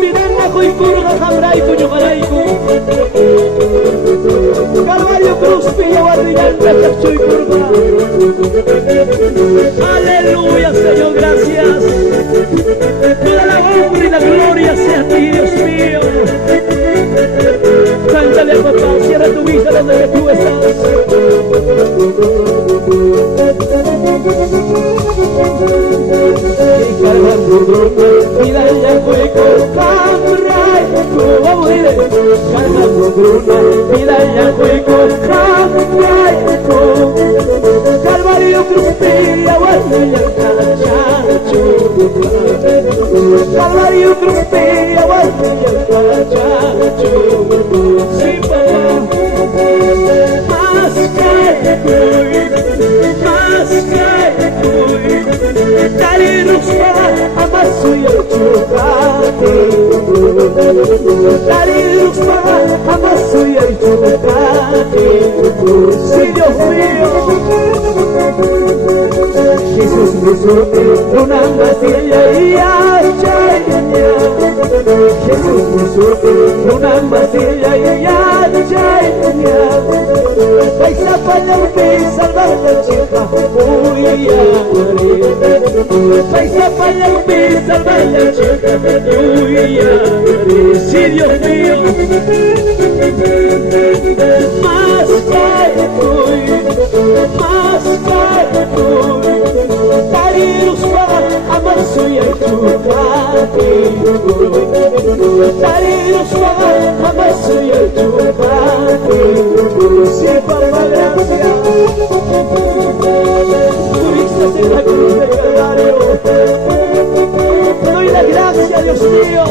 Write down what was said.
Miranda y Curga, Jabraico, Yugaraico, Calvario Cruz, Pilla, Barriganta, Chacho y Curva. Aleluya, Señor, gracias. Toda la honra y la gloria sea a ti, Dios mío. Cántale a papá, cierra tu vista donde tú estás. Mira ya fue con Cambrai, como diré, cantando Bruno, mira ya fue con Cambrai, Calvario Cruzpilla, guardia cada chacho, Calvario Cruzpilla, guardia cada chacho, sí papá, más que hoy, Dari Ruspa, amaso y el chocate. Dari Ruspa, amaso y el chocate. Sí, Dios mío. Jesús me sorte una vacilla y achaya. Jesús me sorte una vacilla y achaya. Vais a fallar de salvar la chica, uy, vais a fallar de salvar la chica, uy, sí, Dios mío. Más que hoy, Daríos para amaso y el chupate. Daríos para amaso y el chupate. Sí, para gracia, turistas en la cruz de Calvario. Doy la gracia, Dios mío.